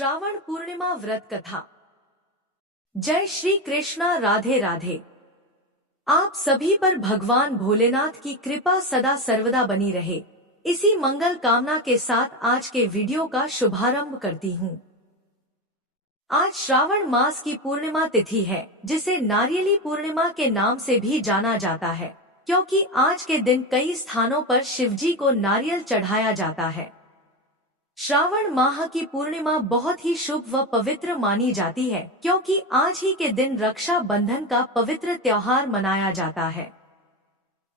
श्रावण पूर्णिमा व्रत कथा। जय श्री कृष्णा। राधे राधे। आप सभी पर भगवान भोलेनाथ की कृपा सदा सर्वदा बनी रहे, इसी मंगल कामना के साथ आज के वीडियो का शुभारंभ करती हूँ। आज श्रावण मास की पूर्णिमा तिथि है, जिसे नारियली पूर्णिमा के नाम से भी जाना जाता है, क्योंकि आज के दिन कई स्थानों पर शिवजी को नारियल चढ़ाया जाता है। श्रावण माह की पूर्णिमा बहुत ही शुभ व पवित्र मानी जाती है, क्योंकि आज ही के दिन रक्षा बंधन का पवित्र त्योहार मनाया जाता है।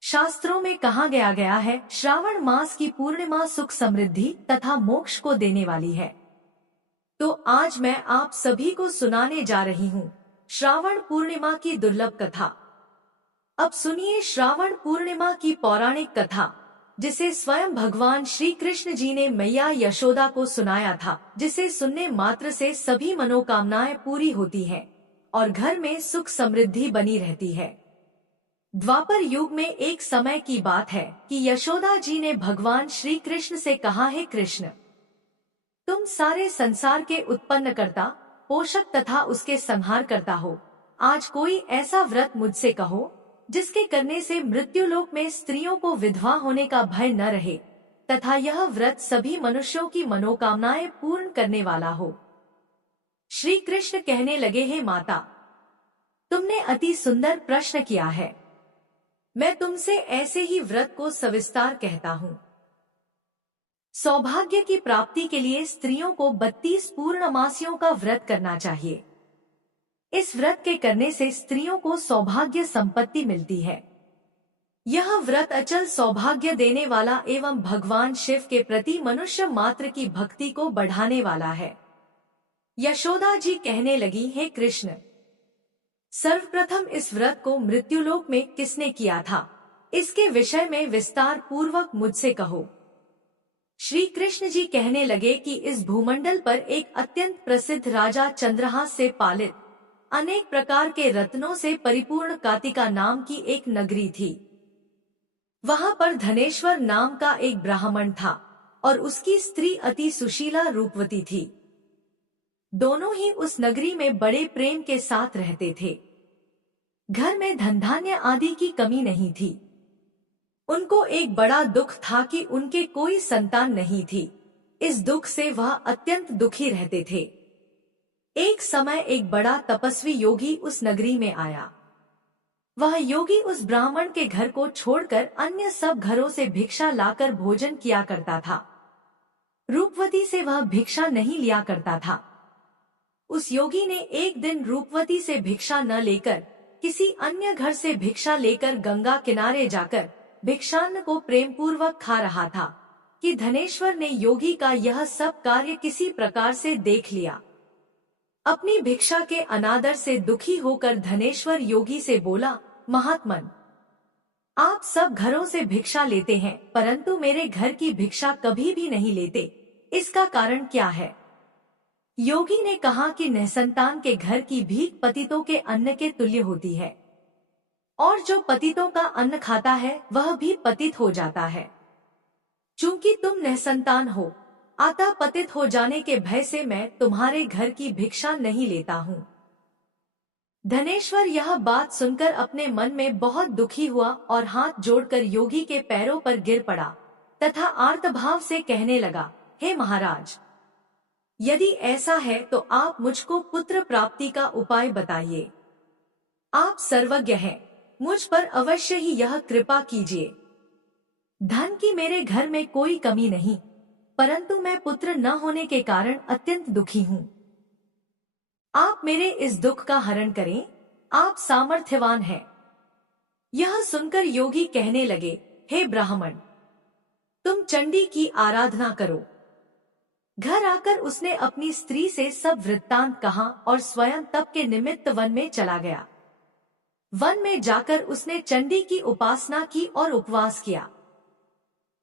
शास्त्रों में कहा गया है, श्रावण मास की पूर्णिमा सुख समृद्धि तथा मोक्ष को देने वाली है। तो आज मैं आप सभी को सुनाने जा रही हूँ श्रावण पूर्णिमा की दुर्लभ कथा। अब सुनिए श्रावण पूर्णिमा की पौराणिक कथा, जिसे स्वयं भगवान श्री कृष्ण जी ने मैया यशोदा को सुनाया था, जिसे सुनने मात्र से सभी मनोकामनाएं पूरी होती हैं और घर में सुख समृद्धि बनी रहती है। द्वापर युग में एक समय की बात है कि यशोदा जी ने भगवान श्री कृष्ण से कहा, हे कृष्ण, तुम सारे संसार के उत्पन्न करता, पोषक तथा उसके संहार करता हो। आज कोई ऐसा व्रत मुझसे कहो जिसके करने से मृत्युलोक में स्त्रियों को विधवा होने का भय न रहे, तथा यह व्रत सभी मनुष्यों की मनोकामनाएं पूर्ण करने वाला हो। श्री कृष्ण कहने लगे, हे माता, तुमने अति सुंदर प्रश्न किया है। मैं तुमसे ऐसे ही व्रत को सविस्तार कहता हूँ। सौभाग्य की प्राप्ति के लिए स्त्रियों को 32 पूर्णमासियों का व्रत करना चाहिए। इस व्रत के करने से स्त्रियों को सौभाग्य संपत्ति मिलती है। यह व्रत अचल सौभाग्य देने वाला एवं भगवान शिव के प्रति मनुष्य मात्र की भक्ति को बढ़ाने वाला है। यशोदा जी कहने लगी, हे कृष्ण, सर्वप्रथम इस व्रत को मृत्युलोक में किसने किया था, इसके विषय में विस्तार पूर्वक मुझसे कहो। श्री कृष्ण जी कहने लगे कि इस भूमंडल पर एक अत्यंत प्रसिद्ध राजा चंद्रहास से पालित अनेक प्रकार के रत्नों से परिपूर्ण कातिका नाम की एक नगरी थी। वहां पर धनेश्वर नाम का एक ब्राह्मण था और उसकी स्त्री अति सुशीला रूपवती थी। दोनों ही उस नगरी में बड़े प्रेम के साथ रहते थे। घर में धन धान्य आदि की कमी नहीं थी। उनको एक बड़ा दुख था कि उनके कोई संतान नहीं थी। इस दुख से वह अत्यंत दुखी रहते थे। एक समय एक बड़ा तपस्वी योगी उस नगरी में आया। वह योगी उस ब्राह्मण के घर को छोड़कर अन्य सब घरों से भिक्षा लाकर भोजन किया करता था। रूपवती से वह भिक्षा नहीं लिया करता था। उस योगी ने एक दिन रूपवती से भिक्षा न लेकर किसी अन्य घर से भिक्षा लेकर गंगा किनारे जाकर भिक्षान्न को प्रेम पूर्वक खा रहा था कि धनेश्वर ने योगी का यह सब कार्य किसी प्रकार से देख लिया। अपनी भिक्षा के अनादर से दुखी होकर धनेश्वर योगी से बोला, महात्मन, आप सब घरों से भिक्षा लेते हैं, परंतु मेरे घर की भिक्षा कभी भी नहीं लेते, इसका कारण क्या है? योगी ने कहा कि निसंतान के घर की भीख पतितों के अन्न के तुल्य होती है, और जो पतितों का अन्न खाता है वह भी पतित हो जाता है। चूंकि तुम निसंतान हो, अतः पतित हो जाने के भय से मैं तुम्हारे घर की भिक्षा नहीं लेता हूँ। धनेश्वर यह बात सुनकर अपने मन में बहुत दुखी हुआ और हाथ जोड़कर योगी के पैरों पर गिर पड़ा तथा आर्तभाव से कहने लगा, हे महाराज, यदि ऐसा है तो आप मुझको पुत्र प्राप्ति का उपाय बताइए। आप सर्वज्ञ हैं, मुझ पर अवश्य ही यह कृपा कीजिए। धन की मेरे घर में कोई कमी नहीं, परंतु मैं पुत्र न होने के कारण अत्यंत दुखी हूँ। आप मेरे इस दुख का हरण करें, आप सामर्थ्यवान हैं। यह सुनकर योगी कहने लगे, हे ब्राह्मण, तुम चंडी की आराधना करो। घर आकर उसने अपनी स्त्री से सब वृत्तांत कहा और स्वयं तप के निमित्त वन में चला गया। वन में जाकर उसने चंडी की उपासना की और उपवास किया।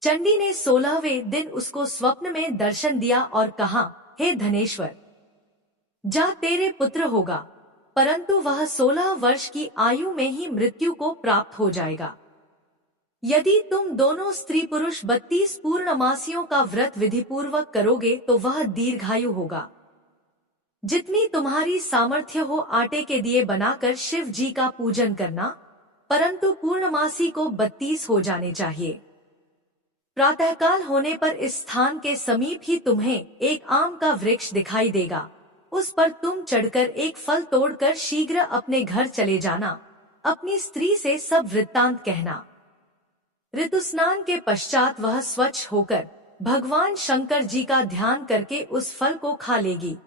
चंडी ने 16वें दिन उसको स्वप्न में दर्शन दिया और कहा, हे धनेश्वर, जा तेरे पुत्र होगा, परंतु वह 16 वर्ष की आयु में ही मृत्यु को प्राप्त हो जाएगा। यदि तुम दोनों स्त्री पुरुष 32 पूर्णमासियों का व्रत विधि पूर्वक करोगे तो वह दीर्घायु होगा। जितनी तुम्हारी सामर्थ्य हो आटे के दिए बनाकर शिव जी का पूजन करना, परंतु पूर्णमासी को 32 हो जाने चाहिए। प्रातःकाल होने पर इस स्थान के समीप ही तुम्हें एक आम का वृक्ष दिखाई देगा। उस पर तुम चढ़कर एक फल तोड़कर शीघ्र अपने घर चले जाना। अपनी स्त्री से सब वृत्तांत कहना। ऋतु स्नान के पश्चात वह स्वच्छ होकर भगवान शंकर जी का ध्यान करके उस फल को खा लेगी।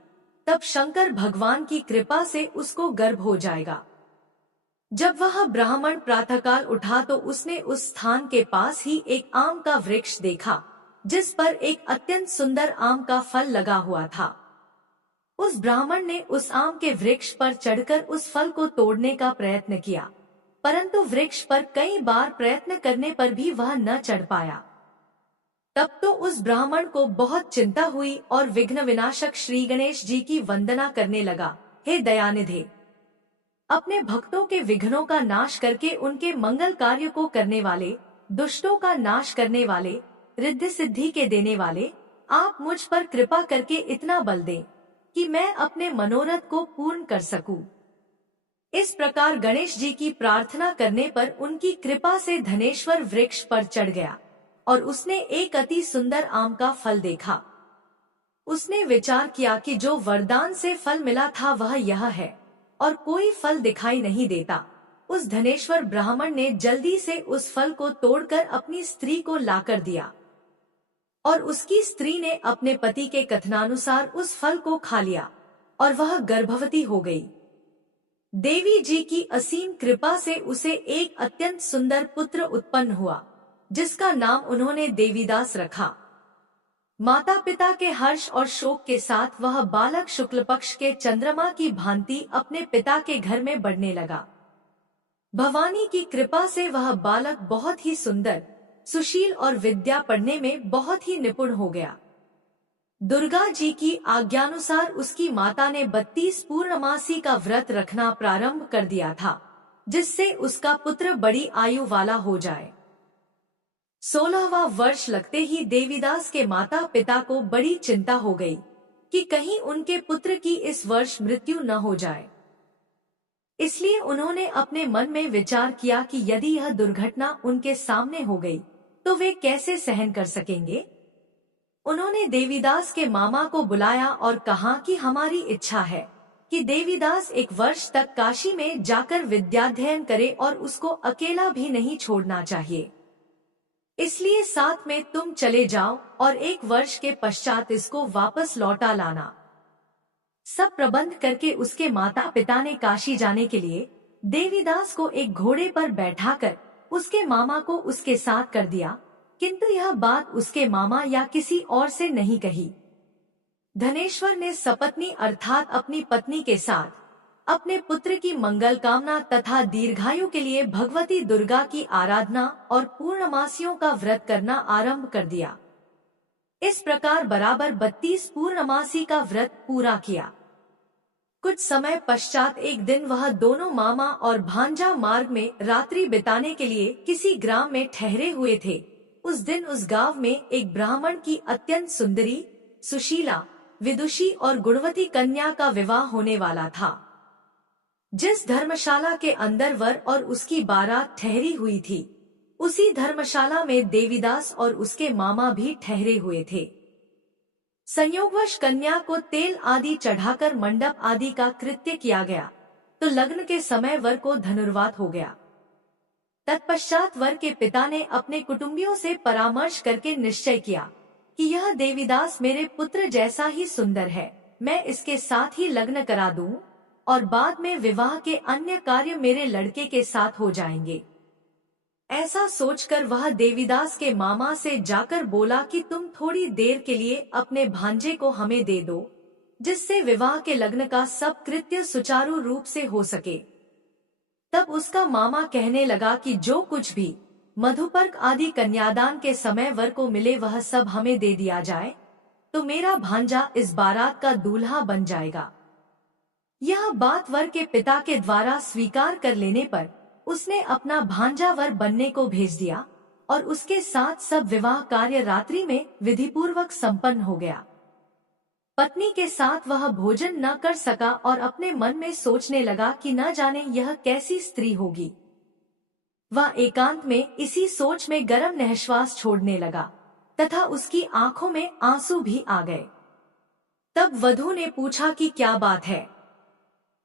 तब शंकर भगवान की कृपा से उसको गर्भ हो जाएगा। जब वह ब्राह्मण प्रातःकाल उठा तो उसने उस स्थान के पास ही एक आम का वृक्ष देखा, जिस पर एक अत्यंत सुंदर आम का फल लगा हुआ था। उस ब्राह्मण ने उस आम के वृक्ष पर चढ़कर उस फल को तोड़ने का प्रयत्न किया, परंतु वृक्ष पर कई बार प्रयत्न करने पर भी वह न चढ़ पाया। तब तो उस ब्राह्मण को बहुत चिंता हुई और विघ्न विनाशक श्री गणेश जी की वंदना करने लगा। हे दयानिधे, अपने भक्तों के विघ्नों का नाश करके उनके मंगल कार्य को करने वाले, दुष्टों का नाश करने वाले, रिद्धि सिद्धि के देने वाले, आप मुझ पर कृपा करके इतना बल दें कि मैं अपने मनोरथ को पूर्ण कर सकूं। इस प्रकार गणेश जी की प्रार्थना करने पर उनकी कृपा से धनेश्वर वृक्ष पर चढ़ गया और उसने एक अति सुंदर आम का फल देखा। उसने विचार किया कि जो वरदान से फल मिला था वह यह है और कोई फल दिखाई नहीं देता। उस धनेश्वर ब्राह्मण ने जल्दी से उस फल को तोड़कर अपनी स्त्री को लाकर दिया और उसकी स्त्री ने अपने पति के कथनानुसार उस फल को खा लिया और वह गर्भवती हो गई। देवी जी की असीम कृपा से उसे एक अत्यंत सुंदर पुत्र उत्पन्न हुआ, जिसका नाम उन्होंने देवीदास रखा। माता पिता के हर्ष और शोक के साथ वह बालक शुक्ल पक्ष के चंद्रमा की भांति अपने पिता के घर में बढ़ने लगा। भवानी की कृपा से वह बालक बहुत ही सुंदर, सुशील और विद्या पढ़ने में बहुत ही निपुण हो गया। दुर्गा जी की आज्ञानुसार उसकी माता ने 32 पूर्णमासी का व्रत रखना प्रारंभ कर दिया था, जिससे उसका पुत्र बड़ी आयु वाला हो जाए। 16वां वर्ष लगते ही देवीदास के माता पिता को बड़ी चिंता हो गई कि कहीं उनके पुत्र की इस वर्ष मृत्यु न हो जाए। इसलिए उन्होंने अपने मन में विचार किया कि यदि यह दुर्घटना उनके सामने हो गई तो वे कैसे सहन कर सकेंगे। उन्होंने देवीदास के मामा को बुलाया और कहा कि हमारी इच्छा है कि देवीदास 1 वर्ष तक काशी में जाकर विद्याध्ययन करे और उसको अकेला भी नहीं छोड़ना चाहिए। इसलिए साथ में तुम चले जाओ और 1 वर्ष के पश्चात इसको वापस लौटा लाना। सब प्रबंध करके उसके माता पिता ने काशी जाने के लिए देवीदास को एक घोड़े पर बैठाकर उसके मामा को उसके साथ कर दिया, किंतु यह बात उसके मामा या किसी और से नहीं कही। धनेश्वर ने सपत्नी अर्थात अपनी पत्नी के साथ अपने पुत्र की मंगल कामना तथा दीर्घायु के लिए भगवती दुर्गा की आराधना और पूर्णमासियों का व्रत करना आरंभ कर दिया। इस प्रकार बराबर 32 पूर्णमासी का व्रत पूरा किया। कुछ समय पश्चात एक दिन वह दोनों मामा और भांजा मार्ग में रात्रि बिताने के लिए किसी ग्राम में ठहरे हुए थे। उस दिन उस गांव में एक ब्राह्मण की अत्यंत सुंदरी, सुशीला, विदुषी और गुणवती कन्या का विवाह होने वाला था। जिस धर्मशाला के अंदर वर और उसकी बारात ठहरी हुई थी, उसी धर्मशाला में देवीदास और उसके मामा भी ठहरे हुए थे। संयोगवश कन्या को तेल आदि चढ़ाकर मंडप आदि का कृत्य किया गया तो लग्न के समय वर को धनुर्वात हो गया। तत्पश्चात वर के पिता ने अपने कुटुंबियों से परामर्श करके निश्चय किया कि यह देवीदास मेरे पुत्र जैसा ही सुंदर है, मैं इसके साथ ही लग्न करा दूं और बाद में विवाह के अन्य कार्य मेरे लड़के के साथ हो जाएंगे। ऐसा सोचकर वह देवीदास के मामा से जाकर बोला कि तुम थोड़ी देर के लिए अपने भांजे को हमें दे दो, जिससे विवाह के लग्न का सब कृत्य सुचारू रूप से हो सके। तब उसका मामा कहने लगा कि जो कुछ भी मधुपर्क आदि कन्यादान के समय वर को मिले वह सब हमें दे दिया जाए, तो मेरा भांजा इस बारात का दूल्हा बन जाएगा। यह बात वर के पिता के द्वारा स्वीकार कर लेने पर उसने अपना भांजा वर बनने को भेज दिया और उसके साथ सब विवाह कार्य रात्रि में विधिपूर्वक संपन्न हो गया। पत्नी के साथ वह भोजन न कर सका और अपने मन में सोचने लगा कि न जाने यह कैसी स्त्री होगी। वह एकांत में इसी सोच में गर्म निश्वास छोड़ने लगा तथा उसकी आंखों में आंसू भी आ गए। तब वधू ने पूछा कि क्या बात है,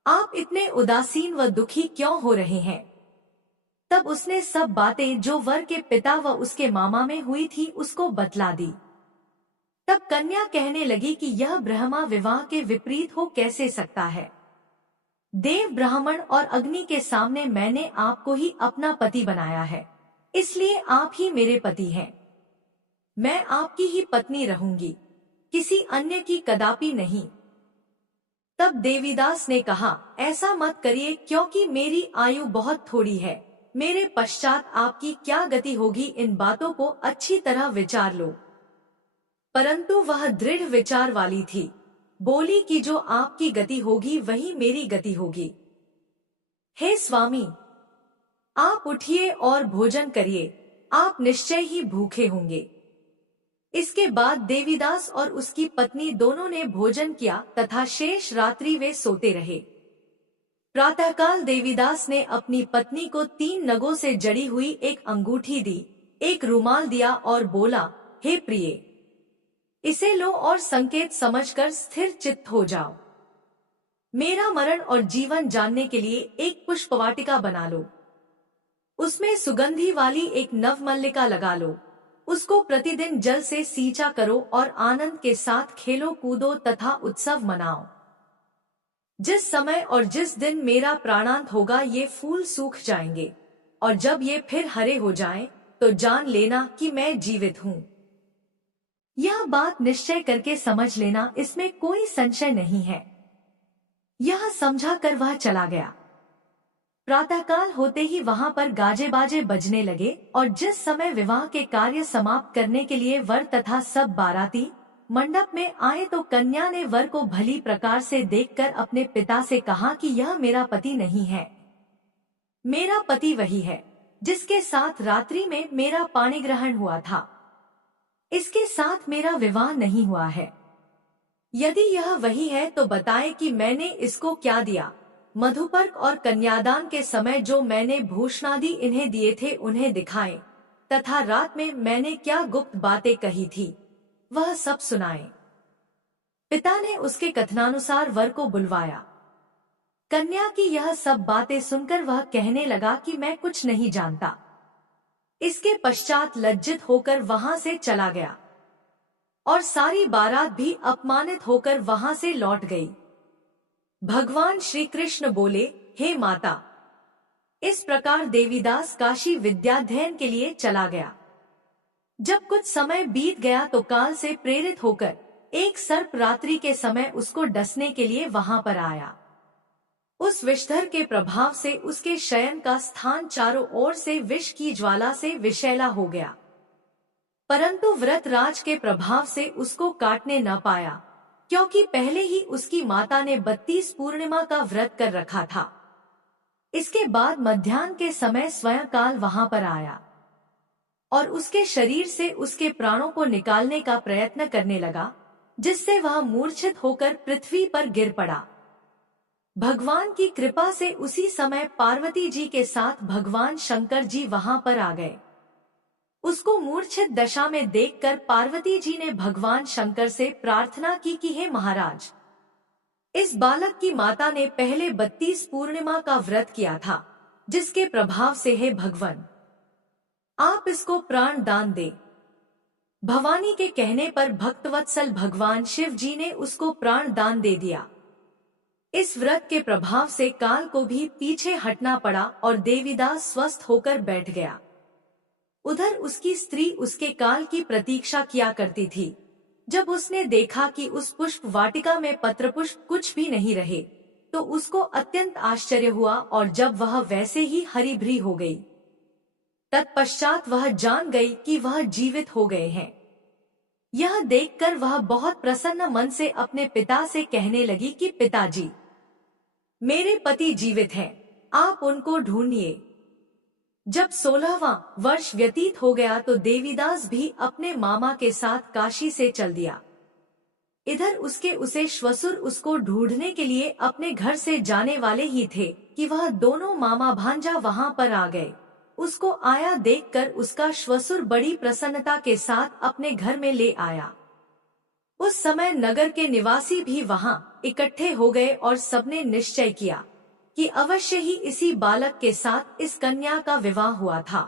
आप इतने उदासीन व दुखी क्यों हो रहे हैं? तब उसने सब बातें जो वर के पिता व उसके मामा में हुई थी उसको बतला दी। तब कन्या कहने लगी कि यह ब्रह्मा विवाह के विपरीत हो कैसे सकता है। देव, ब्राह्मण और अग्नि के सामने मैंने आपको ही अपना पति बनाया है, इसलिए आप ही मेरे पति हैं। मैं आपकी ही पत्नी रहूंगी, किसी अन्य की कदापि नहीं। तब देवीदास ने कहा, ऐसा मत करिए, क्योंकि मेरी आयु बहुत थोड़ी है। मेरे पश्चात आपकी क्या गति होगी, इन बातों को अच्छी तरह विचार लो। परंतु वह दृढ़ विचार वाली थी, बोली कि जो आपकी गति होगी वही मेरी गति होगी। हे स्वामी, आप उठिए और भोजन करिए, आप निश्चय ही भूखे होंगे। इसके बाद देवीदास और उसकी पत्नी दोनों ने भोजन किया तथा शेष रात्रि वे सोते रहे। प्रातःकाल देवीदास ने अपनी पत्नी को 3 नगों से जड़ी हुई एक अंगूठी दी, एक रुमाल दिया और बोला, हे प्रिय, इसे लो और संकेत समझकर स्थिर चित्त हो जाओ। मेरा मरण और जीवन जानने के लिए एक पुष्पवाटिका बना लो, उसमें सुगंधी वाली एक नवमल्लिका लगा लो, उसको प्रतिदिन जल से सींचा करो और आनंद के साथ खेलो कूदो तथा उत्सव मनाओ। जिस समय और जिस दिन मेरा प्राणांत होगा ये फूल सूख जाएंगे, और जब ये फिर हरे हो जाएं, तो जान लेना कि मैं जीवित हूँ। यह बात निश्चय करके समझ लेना, इसमें कोई संशय नहीं है। यह समझा कर वह चला गया। प्रातःकाल होते ही वहां पर गाजे बाजे बजने लगे और जिस समय विवाह के कार्य समाप्त करने के लिए वर तथा सब बाराती मंडप में आए तो कन्या ने वर को भली प्रकार से देखकर अपने पिता से कहा कि यह मेरा पति नहीं है। मेरा पति वही है जिसके साथ रात्रि में मेरा पाणी ग्रहण हुआ था। इसके साथ मेरा विवाह नहीं हुआ है। यदि यह वही है तो बताए कि मैंने इसको क्या दिया। मधुपर्क और कन्यादान के समय जो मैंने भूषणादि इन्हें दिए थे उन्हें दिखाएं, तथा रात में मैंने क्या गुप्त बातें कही थी वह सब सुनाएं। पिता ने उसके कथनानुसार वर को बुलवाया। कन्या की यह सब बातें सुनकर वह कहने लगा कि मैं कुछ नहीं जानता। इसके पश्चात लज्जित होकर वहां से चला गया और सारी बारात भी अपमानित होकर वहां से लौट गई। भगवान श्री कृष्ण बोले, हे माता, इस प्रकार देवीदास काशी विद्याध्ययन के लिए चला गया। जब कुछ समय बीत गया तो काल से प्रेरित होकर एक सर्प रात्रि के समय उसको डसने के लिए वहां पर आया। उस विषधर के प्रभाव से उसके शयन का स्थान चारों ओर से विष की ज्वाला से विषैला हो गया, परंतु व्रतराज के प्रभाव से उसको काटने न पाया, क्योंकि पहले ही उसकी माता ने 32 पूर्णिमा का व्रत कर रखा था। इसके बाद मध्याह्न के समय स्वयं काल वहां पर आया और उसके शरीर से उसके प्राणों को निकालने का प्रयत्न करने लगा, जिससे वह मूर्छित होकर पृथ्वी पर गिर पड़ा। भगवान की कृपा से उसी समय पार्वती जी के साथ भगवान शंकर जी वहां पर आ गए। उसको मूर्छित दशा में देखकर पार्वती जी ने भगवान शंकर से प्रार्थना की कि हे महाराज, इस बालक की माता ने पहले 32 पूर्णिमा का व्रत किया था, जिसके प्रभाव से हे भगवान आप इसको प्राण दान दे। भवानी के कहने पर भक्तवत्सल भगवान शिव जी ने उसको प्राण दान दे दिया। इस व्रत के प्रभाव से काल को भी पीछे हटना पड़ा और देवीदास स्वस्थ होकर बैठ गया। उधर उसकी स्त्री उसके काल की प्रतीक्षा किया करती थी। जब उसने देखा कि उस पुष्प वाटिका में पत्र पुष्प कुछ भी नहीं रहे, तो उसको अत्यंत आश्चर्य हुआ और जब वह वैसे ही हरी भरी हो गई, तत्पश्चात वह जान गई कि वह जीवित हो गए हैं। यह देखकर वह बहुत प्रसन्न मन से अपने पिता से कहने लगी कि पिताजी, मेरे पति जीवित हैं, आप उनको ढूंढिए। जब 16वां वर्ष व्यतीत हो गया तो देवीदास भी अपने मामा के साथ काशी से चल दिया। इधर उसके उसे श्वसुर उसको ढूंढने के लिए अपने घर से जाने वाले ही थे कि वह दोनों मामा भांजा वहां पर आ गए। उसको आया देखकर उसका श्वसुर बड़ी प्रसन्नता के साथ अपने घर में ले आया। उस समय नगर के निवासी भी वहां इकट्ठे हो गए और सबने निश्चय किया कि अवश्य ही इसी बालक के साथ इस कन्या का विवाह हुआ था।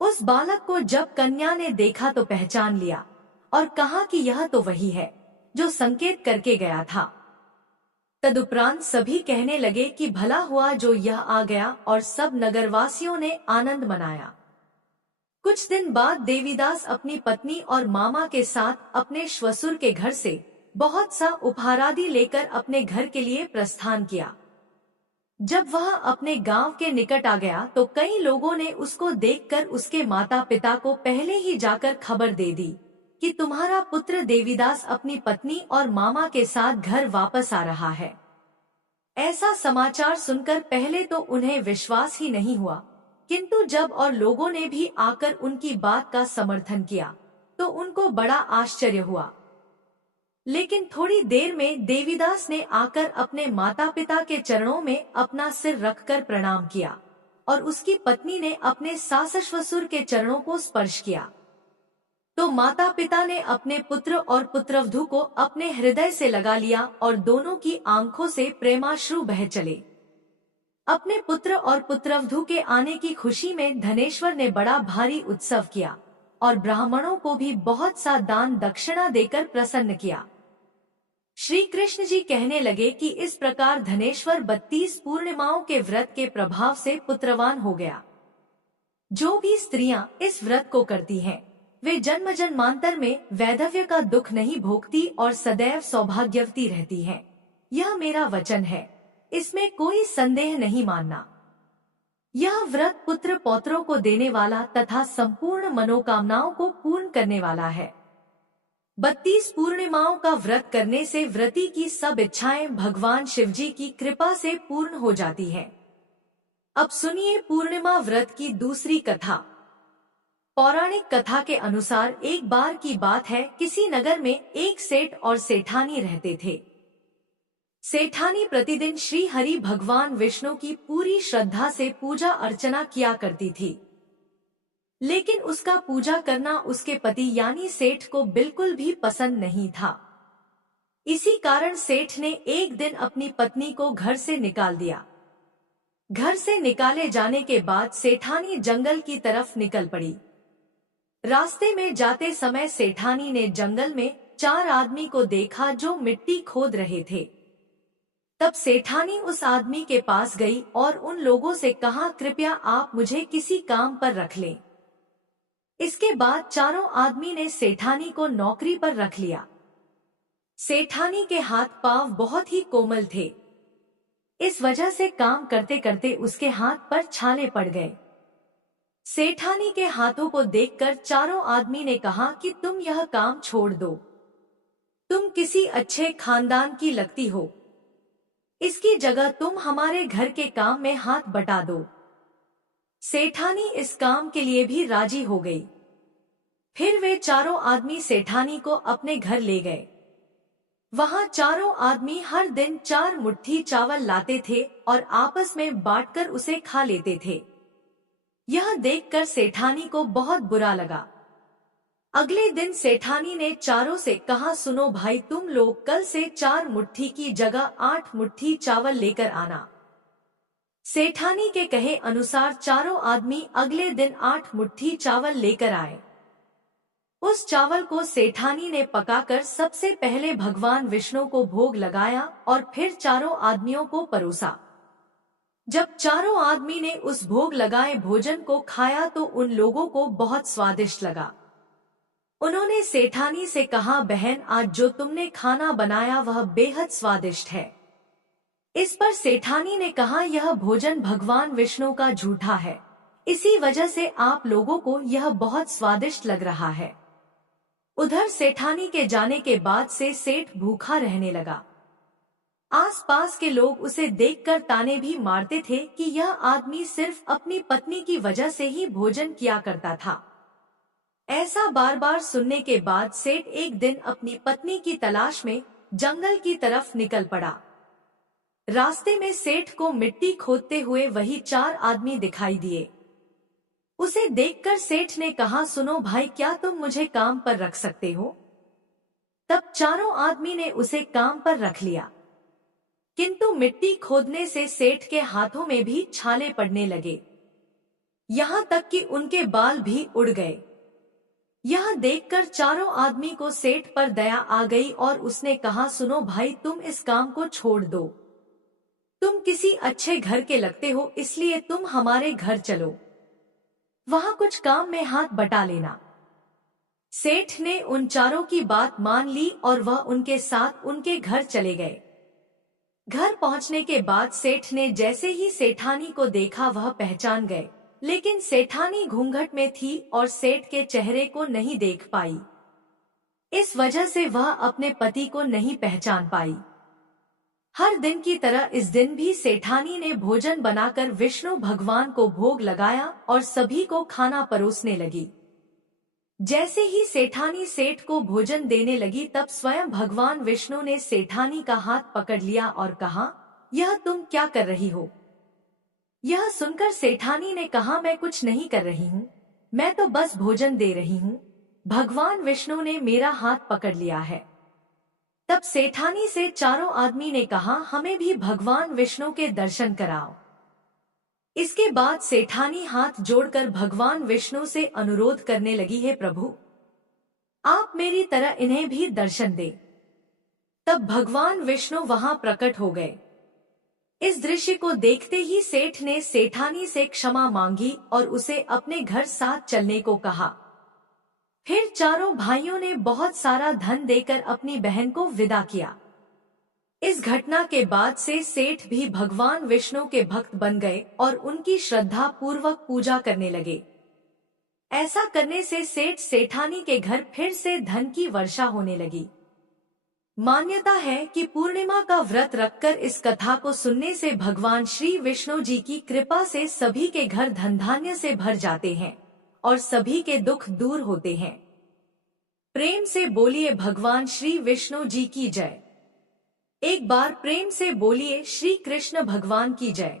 उस बालक को जब कन्या ने देखा तो पहचान लिया और कहा कि यह तो वही है जो संकेत करके गया था। तदुपरांत सभी कहने लगे कि भला हुआ जो यह आ गया, और सब नगरवासियों ने आनंद मनाया। कुछ दिन बाद देवीदास अपनी पत्नी और मामा के साथ अपने श्वसुर के घर से बहुत सा उपहारादि लेकर अपने घर के लिए प्रस्थान किया। जब वह अपने गांव के निकट आ गया तो कई लोगों ने उसको देखकर उसके माता पिता को पहले ही जाकर खबर दे दी कि तुम्हारा पुत्र देवीदास अपनी पत्नी और मामा के साथ घर वापस आ रहा है। ऐसा समाचार सुनकर पहले तो उन्हें विश्वास ही नहीं हुआ, किंतु जब और लोगों ने भी आकर उनकी बात का समर्थन किया तो उनको बड़ा आश्चर्य हुआ। लेकिन थोड़ी देर में देवीदास ने आकर अपने माता पिता के चरणों में अपना सिर रखकर प्रणाम किया और उसकी पत्नी ने अपने सास ससुर के चरणों को स्पर्श किया। तो माता पिता ने अपने पुत्र और पुत्रवधू को अपने हृदय से लगा लिया और दोनों की आंखों से प्रेमाश्रु बह चले। अपने पुत्र और पुत्रवधू के आने की खुशी में धनेश्वर ने बड़ा भारी उत्सव किया और ब्राह्मणों को भी बहुत सा दान दक्षिणा देकर प्रसन्न किया। श्री कृष्ण जी कहने लगे कि इस प्रकार धनेश्वर 32 पूर्णिमाओं के व्रत के प्रभाव से पुत्रवान हो गया। जो भी स्त्रियां इस व्रत को करती हैं, वे जन्म जन्मांतर में वैधव्य का दुख नहीं भोगती और सदैव सौभाग्यवती रहती हैं। यह मेरा वचन है, इसमें कोई संदेह नहीं मानना। यह व्रत पुत्र पौत्रों को देने वाला तथा संपूर्ण मनोकामनाओं को पूर्ण करने वाला है। 32 पूर्णिमाओं का व्रत करने से व्रती की सब इच्छाएं भगवान शिवजी की कृपा से पूर्ण हो जाती हैं। अब सुनिए पूर्णिमा व्रत की दूसरी कथा। पौराणिक कथा के अनुसार एक बार की बात है, किसी नगर में एक सेठ और सेठानी रहते थे। सेठानी प्रतिदिन श्री हरि भगवान विष्णु की पूरी श्रद्धा से पूजा अर्चना किया करती थी, लेकिन उसका पूजा करना उसके पति यानी सेठ को बिल्कुल भी पसंद नहीं था। इसी कारण सेठ ने एक दिन अपनी पत्नी को घर से निकाल दिया। घर से निकाले जाने के बाद सेठानी जंगल की तरफ निकल पड़ी। रास्ते में जाते समय सेठानी ने जंगल में 4 आदमी को देखा जो मिट्टी खोद रहे थे। तब सेठानी उस आदमी के पास गई और उन लोगों से कहा, कृपया आप मुझे किसी काम पर रख लें। इसके बाद चारों आदमी ने सेठानी को नौकरी पर रख लिया। सेठानी के हाथ पांव बहुत ही कोमल थे, इस वजह से काम करते करते उसके हाथ पर छाले पड़ गए। सेठानी के हाथों को देखकर चारों आदमी ने कहा कि तुम यह काम छोड़ दो, तुम किसी अच्छे खानदान की लगती हो, इसकी जगह तुम हमारे घर के काम में हाथ बटा दो। सेठानी इस काम के लिए भी राजी हो गई। फिर वे चारों आदमी सेठानी को अपने घर ले गए। वहां चारों आदमी हर दिन 4 मुट्ठी चावल लाते थे और आपस में बांटकर उसे खा लेते थे। यह देखकर सेठानी को बहुत बुरा लगा। अगले दिन सेठानी ने चारों से कहा, सुनो भाई, तुम लोग कल से 4 मुट्ठी की जगह 8 मुट्ठी चावल लेकर आना। सेठानी के कहे अनुसार चारों आदमी अगले दिन 8 मुट्ठी चावल लेकर आए। उस चावल को सेठानी ने पकाकर सबसे पहले भगवान विष्णु को भोग लगाया और फिर चारों आदमियों को परोसा। जब चारों आदमी ने उस भोग लगाए भोजन को खाया तो उन लोगों को बहुत स्वादिष्ट लगा। उन्होंने सेठानी से कहा, बहन, आज जो तुमने खाना बनाया वह बेहद स्वादिष्ट है। इस पर सेठानी ने कहा, यह भोजन भगवान विष्णु का झूठा है, इसी वजह से आप लोगों को यह बहुत स्वादिष्ट लग रहा है। उधर सेठानी के जाने के बाद से सेठ भूखा रहने लगा। आसपास के लोग उसे देखकर ताने भी मारते थे कि यह आदमी सिर्फ अपनी पत्नी की वजह से ही भोजन किया करता था। ऐसा बार बार सुनने के बाद सेठ एक दिन अपनी पत्नी की तलाश में जंगल की तरफ निकल पड़ा। रास्ते में सेठ को मिट्टी खोदते हुए वही 4 आदमी दिखाई दिए। उसे देखकर सेठ ने कहा, सुनो भाई, क्या तुम मुझे काम पर रख सकते हो? तब चारों आदमी ने उसे काम पर रख लिया, किंतु मिट्टी खोदने से सेठ के हाथों में भी छाले पड़ने लगे, यहाँ तक कि उनके बाल भी उड़ गए। यह देखकर चारों आदमी को सेठ पर दया आ गई और उसने कहा, सुनो भाई, तुम इस काम को छोड़ दो। तुम किसी अच्छे घर के लगते हो, इसलिए तुम हमारे घर चलो, वहां कुछ काम में हाथ बटा लेना। सेठ ने उन चारों की बात मान ली और वह उनके साथ उनके घर चले गए। घर पहुंचने के बाद सेठ ने जैसे ही सेठानी को देखा वह पहचान गए, लेकिन सेठानी घूंघट में थी और सेठ के चेहरे को नहीं देख पाई। इस वजह से वह अपने पति को नहीं पहचान पाई। हर दिन की तरह इस दिन भी सेठानी ने भोजन बनाकर विष्णु भगवान को भोग लगाया और सभी को खाना परोसने लगी। जैसे ही सेठानी सेठ को भोजन देने लगी, तब स्वयं भगवान विष्णु ने सेठानी का हाथ पकड़ लिया और कहा, यह तुम क्या कर रही हो? यह सुनकर सेठानी ने कहा, मैं कुछ नहीं कर रही हूँ, मैं तो बस भोजन दे रही हूँ। भगवान विष्णु ने मेरा हाथ पकड़ लिया है। तब सेठानी से चारों आदमी ने कहा, हमें भी भगवान विष्णु के दर्शन कराओ। इसके बाद सेठानी हाथ जोड़कर भगवान विष्णु से अनुरोध करने लगी, हे प्रभु, आप मेरी तरह इन्हें भी दर्शन दे। तब भगवान विष्णु वहां प्रकट हो गए। इस दृश्य को देखते ही सेठ ने सेठानी से क्षमा मांगी और उसे अपने घर साथ चलने को कहा। फिर चारों भाइयों ने बहुत सारा धन देकर अपनी बहन को विदा किया। इस घटना के बाद से सेठ भी भगवान विष्णु के भक्त बन गए और उनकी श्रद्धा पूर्वक पूजा करने लगे। ऐसा करने से सेठ सेठानी के घर फिर से धन की वर्षा होने लगी। मान्यता है कि पूर्णिमा का व्रत रखकर इस कथा को सुनने से भगवान श्री विष्णु जी की कृपा से सभी के घर धन धान्य से भर जाते हैं और सभी के दुख दूर होते हैं। प्रेम से बोलिए भगवान श्री विष्णु जी की जय। एक बार प्रेम से बोलिए श्री कृष्ण भगवान की जय।